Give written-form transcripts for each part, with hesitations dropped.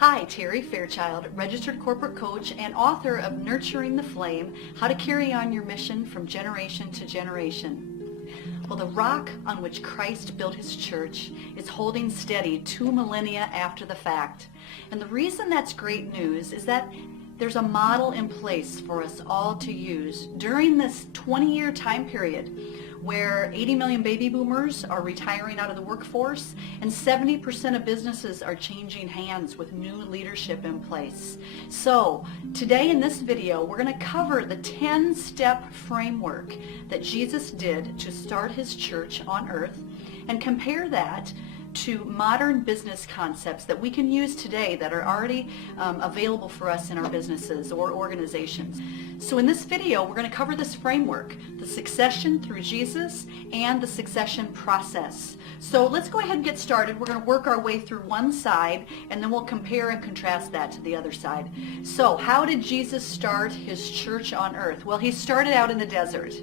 Hi, Terry Fairchild, registered corporate coach and author of Nurturing the Flame, How to Carry on Your Mission from Generation to Generation. Well, the rock on which Christ built his church is holding steady 2 millennia after the fact. And the reason that's great news is that there's a model in place for us all to use during this 20-year time period where 80 million baby boomers are retiring out of the workforce and 70% of businesses are changing hands with new leadership in place. So today in this video, we're going to cover the 10-step framework that Jesus did to start his church on earth and compare that to modern business concepts that we can use today that are already available for us in our businesses or organizations. So in this video, we're going to cover this framework, the succession through Jesus and the succession process. So let's go ahead and get started. We're going to work our way through one side and then we'll compare and contrast that to the other side. So how did Jesus start his church on earth? Well, he started out in the desert.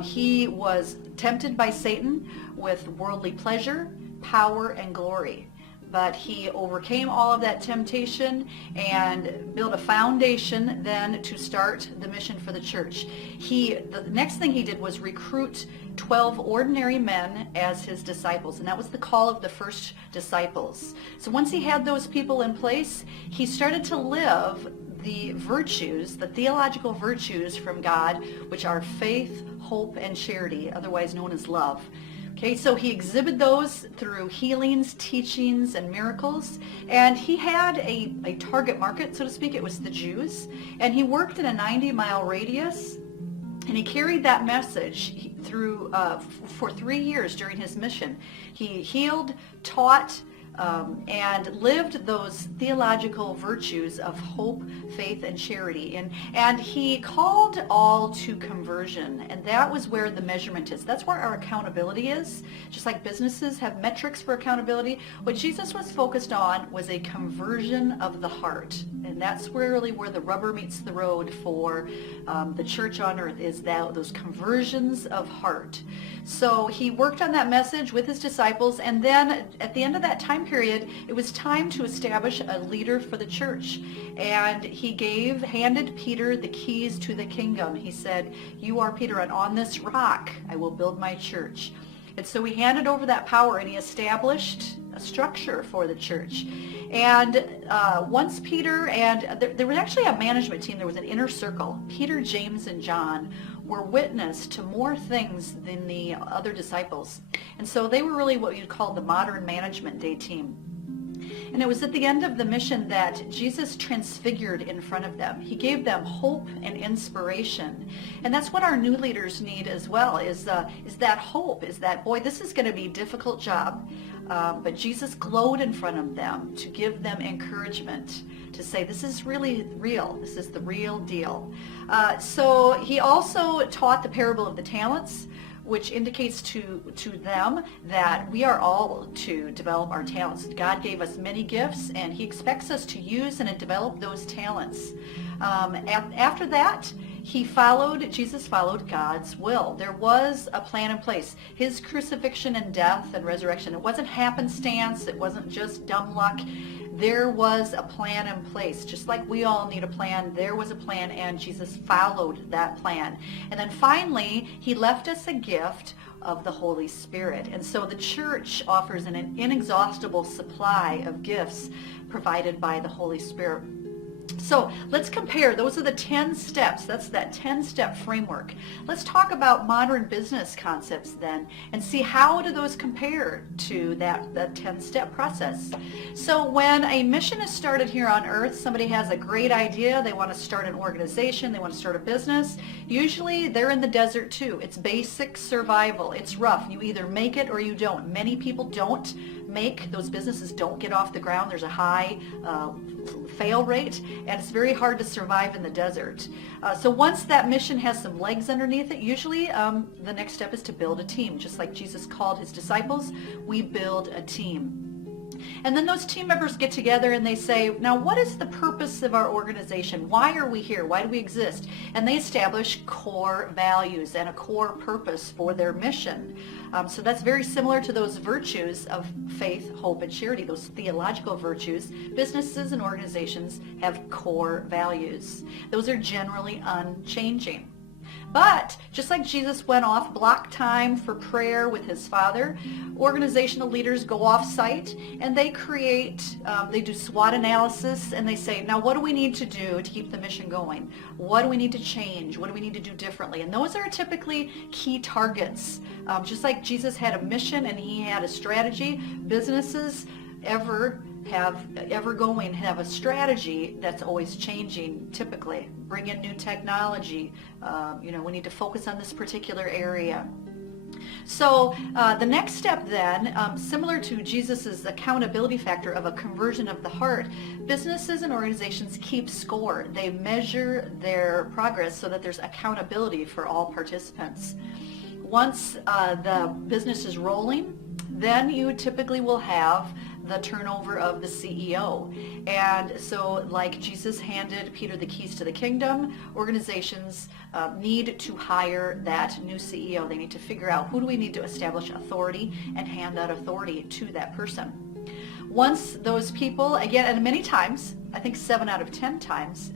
He was tempted by Satan with worldly pleasure, power, and glory. But he overcame all of that temptation and built a foundation then to start the mission for the church. The next thing he did was recruit 12 ordinary men as his disciples, and that was the call of the first disciples. So once he had those people in place, he started to live the virtues, the theological virtues from God, which are faith, hope, and charity, otherwise known as love. Okay, so he exhibited those through healings, teachings, and miracles. And he had a target market, so to speak. It was the Jews. And he worked in a 90-mile radius. And he carried that message through for 3 years during his mission. He healed, taught, and lived those theological virtues of hope, faith, and charity. And he called all to conversion, and that was where the measurement is. That's where our accountability is. Just like businesses have metrics for accountability, what Jesus was focused on was a conversion of the heart. And that's really where the rubber meets the road for the church on earth, is those conversions of heart. So he worked on that message with his disciples, and then at the end of that time period, it was time to establish a leader for the church. And he handed Peter the keys to the kingdom. He said, "You are Peter, and on this rock I will build my church." And so he handed over that power and he established a structure for the church. And once Peter, and there was actually a management team, there was an inner circle. Peter, James, and John were witness to more things than the other disciples. And so they were really what you'd call the modern management day team. And it was at the end of the mission that Jesus transfigured in front of them. He gave them hope and inspiration. And that's what our new leaders need as well, is that hope, is that, boy, this is going to be a difficult job. But Jesus glowed in front of them to give them encouragement, to say, this is really real. This is the real deal. So he also taught the parable of the talents, which indicates to them that we are all to develop our talents. God gave us many gifts, and he expects us to use and develop those talents. After that, Jesus followed God's will. There was a plan in place. His crucifixion and death and resurrection, it wasn't happenstance, it wasn't just dumb luck. There was a plan in place. Just like we all need a plan, there was a plan, and Jesus followed that plan. And then finally, he left us a gift of the Holy Spirit. And so the church offers an inexhaustible supply of gifts provided by the Holy Spirit. So let's compare. Those are the 10 steps. That's that 10-step framework. Let's talk about modern business concepts then and see how do those compare to that 10-step process. So when a mission is started here on earth, somebody has a great idea. They want to start an organization. They want to start a business. Usually they're in the desert too. It's basic survival. It's rough. You either make it or you don't. Many people don't make, those businesses don't get off the ground. There's a high fail rate, and it's very hard to survive in the desert. So once that mission has some legs underneath it, usually the next step is to build a team. Just like Jesus called his disciples, we build a team. And then those team members get together and they say, now what is the purpose of our organization? Why are we here? Why do we exist? And they establish core values and a core purpose for their mission. So that's very similar to those virtues of faith, hope, and charity, those theological virtues. Businesses and organizations have core values. Those are generally unchanging. But just like Jesus went off block time for prayer with his Father, organizational leaders go off site and they they do SWOT analysis, and they say, now what do we need to do to keep the mission going? What do we need to change? What do we need to do differently? And those are typically key targets. Just like Jesus had a mission and he had a strategy, businesses have a strategy that's always changing. Typically bring in new technology. We need to focus on this particular area. So the next step then, similar to Jesus's accountability factor of a conversion of the heart, businesses and organizations keep score. They measure their progress so that there's accountability for all participants. Once the business is rolling, then you typically will have the turnover of the CEO. And so like Jesus handed Peter the keys to the kingdom, organizations need to hire that new CEO. They need to figure out, who do we need to establish authority and hand that authority to that person. Once those people, again, and many times, I think 7 out of 10 times,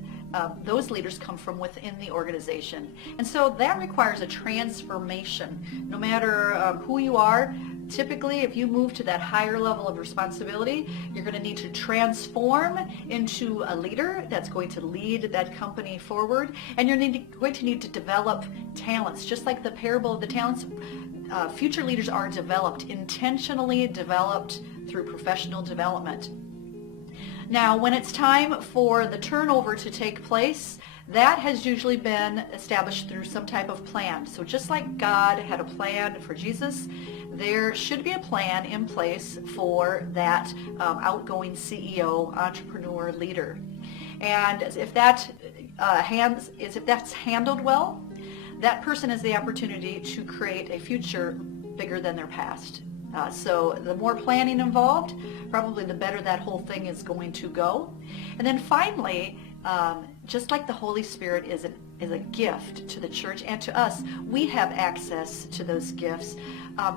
those leaders come from within the organization. And so that requires a transformation. No matter who you are, typically if you move to that higher level of responsibility, you're going to need to transform into a leader that's going to lead that company forward. And you're going to need to develop talents. Just like the parable of the talents, future leaders are developed, intentionally developed through professional development. Now, when it's time for the turnover to take place, that has usually been established through some type of plan. So just like God had a plan for Jesus, there should be a plan in place for that outgoing CEO, entrepreneur, leader. And if that's handled well, that person has the opportunity to create a future bigger than their past. So the more planning involved, probably the better that whole thing is going to go. And then finally, just like the Holy Spirit is a gift to the church and to us, we have access to those gifts.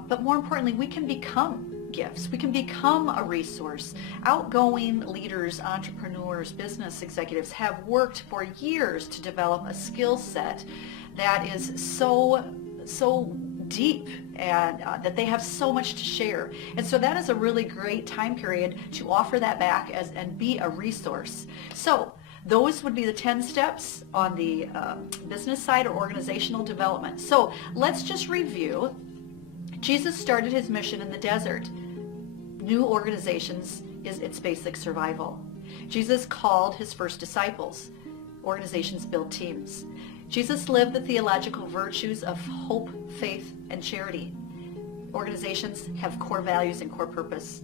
But more importantly, we can become gifts. We can become a resource. Outgoing leaders, entrepreneurs, business executives have worked for years to develop a skill set that is so deep, and that they have so much to share. And so that is a really great time period to offer that back and be a resource. So those would be the 10 steps on the business side or organizational development. So let's just review. Jesus started his mission in the desert. New organizations is its basic survival. Jesus called his first disciples. Organizations build teams. Jesus lived the theological virtues of hope, faith, and charity. Organizations have core values and core purpose.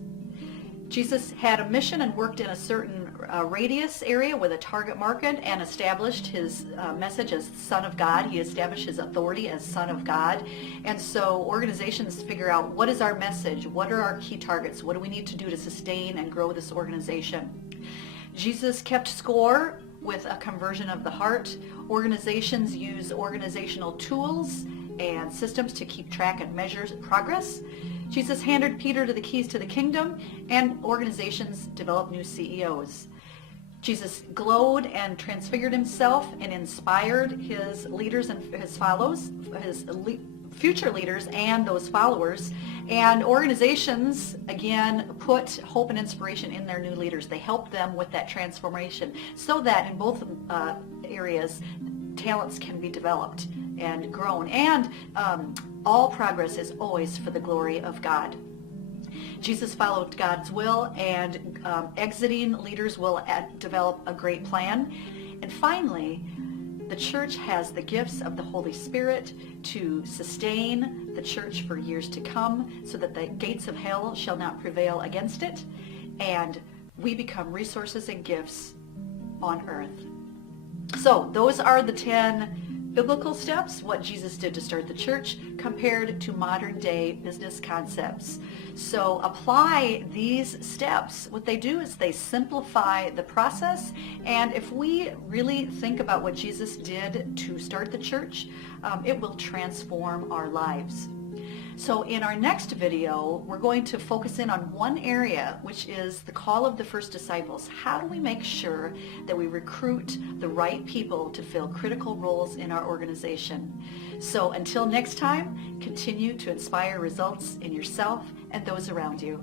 Jesus had a mission and worked in a certain radius area with a target market and established his message as Son of God. He established his authority as Son of God. And so organizations figure out, what is our message? What are our key targets? What do we need to do to sustain and grow this organization? Jesus kept score with a conversion of the heart. Organizations use organizational tools and systems to keep track and measure progress. Jesus handed Peter the keys to the kingdom, and organizations develop new CEOs. Jesus glowed and transfigured himself and inspired his leaders and his future leaders and those followers. And organizations, again, put hope and inspiration in their new leaders. They help them with that transformation so that in both areas, talents can be developed and grown. And all progress is always for the glory of God. Jesus followed God's will, and exiting leaders will develop a great plan. And finally, the church has the gifts of the Holy Spirit to sustain the church for years to come, so that the gates of hell shall not prevail against it, and we become resources and gifts on earth. So those are the 10 biblical steps, what Jesus did to start the church, compared to modern day business concepts. So apply these steps. What they do is they simplify the process. And if we really think about what Jesus did to start the church, it will transform our lives. So in our next video, we're going to focus in on one area, which is the call of the first disciples. How do we make sure that we recruit the right people to fill critical roles in our organization? So until next time, continue to inspire results in yourself and those around you.